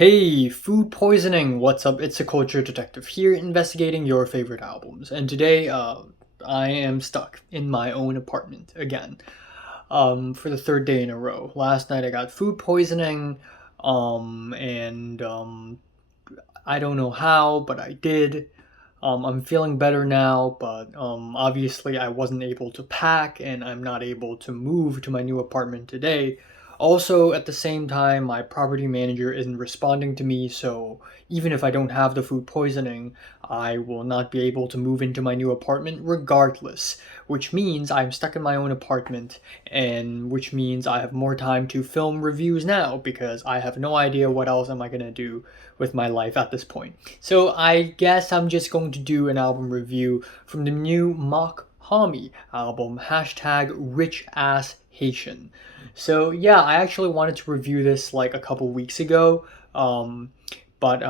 Hey, food poisoning! What's up? It's a culture detective here investigating your favorite albums. And today, I am stuck in my own apartment again, for the third day in a row. Last night I got food poisoning, and I don't know how, but I did. I'm feeling better now, but obviously I wasn't able to pack and I'm not able to move to my new apartment today. Also, at the same time, my property manager isn't responding to me, so even if I don't have the food poisoning, I will not be able to move into my new apartment regardless, which means I'm stuck in my own apartment, and which means I have more time to film reviews now because I have no idea what else am I gonna do with my life at this point. So I guess I'm just going to do an album review from the new Mach-Hommy album, hashtag RICHAXXHAITIAN. So yeah, I actually wanted to review this like a couple weeks ago, but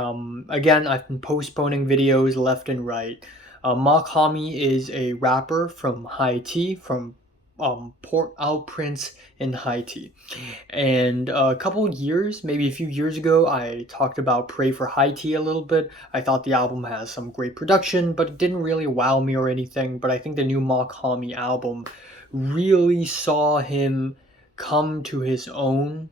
again, I've been postponing videos left and right. Mach-Hommy is a rapper from Haiti, from Port-au-Prince in Haiti. And a couple years, maybe a few years ago, I talked about Pray for Haiti a little bit. I thought the album has some great production, but it didn't really wow me or anything. But I think the new Mach-Hommy album really saw him come to his own,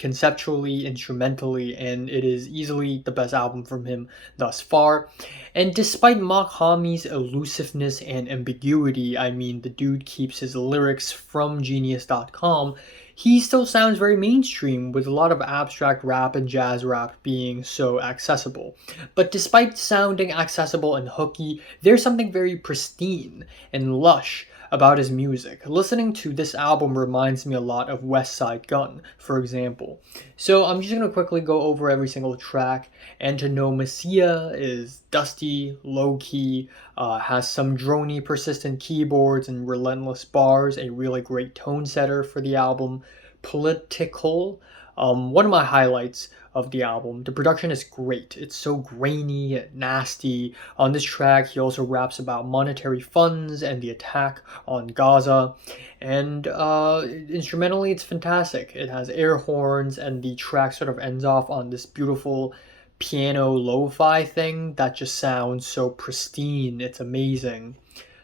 conceptually, instrumentally, and it is easily the best album from him thus far. And despite Mach-Hommy's elusiveness and ambiguity, I mean, the dude keeps his lyrics from Genius.com, he still sounds very mainstream, with a lot of abstract rap and jazz rap being so accessible. But despite sounding accessible and hooky, there's something very pristine and lush about his music. Listening to this album reminds me a lot of West Side Gun, for example. So I'm just gonna quickly go over every single track. Antinomisia is dusty, low-key, has some drony, persistent keyboards and relentless bars, a really great tone setter for the album. Political, one of my highlights of the album. The production is great. It's so grainy, nasty. On this track, he also raps about monetary funds and the attack on Gaza. And instrumentally, it's fantastic. It has air horns, and the track sort of ends off on this beautiful piano lo-fi thing that just sounds so pristine. It's amazing.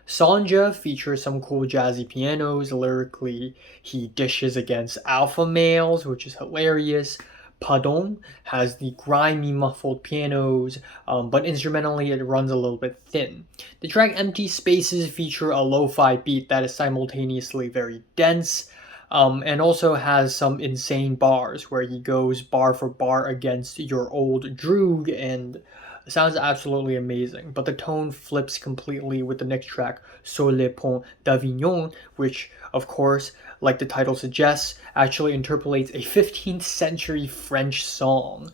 Sonja features some cool jazzy pianos. Lyrically, he dishes against alpha males, which is hilarious. Pardon has the grimy muffled pianos, but instrumentally it runs a little bit thin. The track Empty Spaces feature a lo-fi beat that is simultaneously very dense, and also has some insane bars where he goes bar for bar against your old droog, and sounds absolutely amazing. But the tone flips completely with the next track, Sur les ponts d'Avignon, which, of course, like the title suggests, actually interpolates a 15th century French song,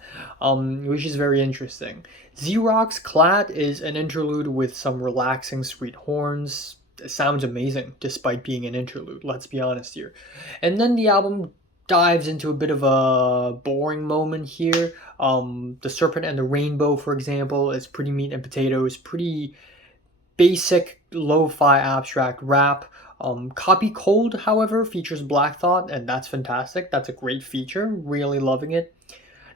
which is very interesting. Xerox Clad is an interlude with some relaxing sweet horns. It sounds amazing despite being an interlude, let's be honest here. And then the album dives into a bit of a boring moment here. The Serpent and the Rainbow, for example, is pretty meat and potatoes, pretty basic lo-fi abstract rap. Copy Cold, however, features Black Thought, and that's fantastic. That's a great feature. Really loving it.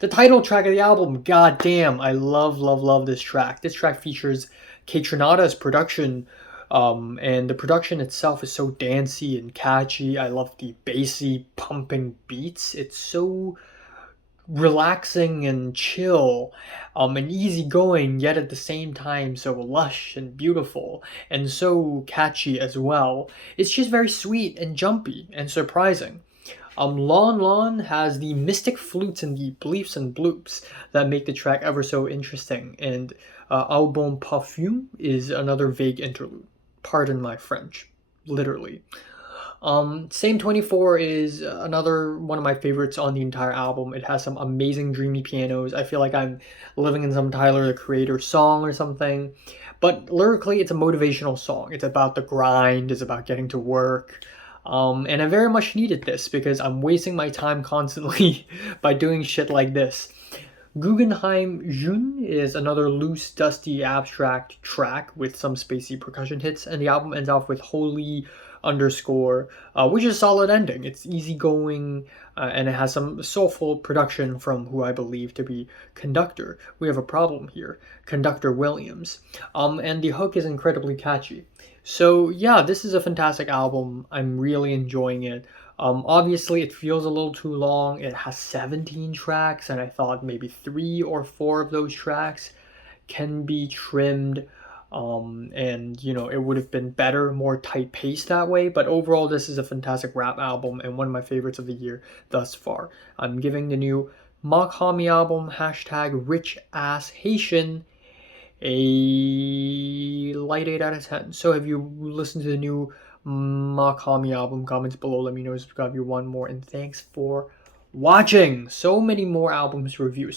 The title track of the album, god damn, I love, love, love this track. This track features Kaytranada's production, and the production itself is so dancey and catchy. I love the bassy, pumping beats. It's so relaxing and chill, and easygoing, yet at the same time so lush and beautiful, and so catchy as well. It's just very sweet and jumpy and surprising. Lon Lon has the mystic flutes and the bleeps and bloops that make the track ever so interesting, and Au Bon Parfum is another vague interlude. Pardon my French, literally. Same 24 is another one of my favorites on the entire album. It has some amazing dreamy pianos. I feel like I'm living in some Tyler the Creator song or something. But lyrically, it's a motivational song. It's about the grind, it's about getting to work. And I very much needed this because I'm wasting my time constantly by doing shit like this. Guggenheim June is another loose, dusty, abstract track with some spacey percussion hits, and the album ends off with Holy underscore, which is a solid ending. It's easygoing, and it has some soulful production from who I believe to be Conductor. We have a problem here, Conductor Williams. And the hook is incredibly catchy. So yeah, this is a fantastic album. I'm really enjoying it. Obviously, it feels a little too long. It has 17 tracks, and I thought maybe 3 or 4 of those tracks can be trimmed. And it would have been better, more tight paced that way. But overall, this is a fantastic rap album and one of my favorites of the year thus far. I'm giving the new Mach-Hommy album, hashtag Rich Ass Haitian, a light 8 out of 10. So have you listened to the new Mach-Hommy album? Comments below, let me know if you want more, and thanks for watching. So many more albums to review.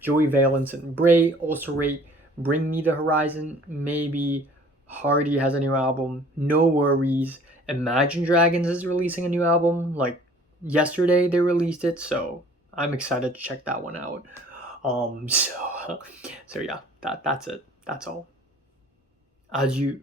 Joey Valence and Bray also rate. Bring Me the Horizon, maybe. Hardy has a new album. No Worries. Imagine Dragons is releasing a new album. Like yesterday they released it, so I'm excited to check that one out. So yeah, that's it. That's all. Adieu.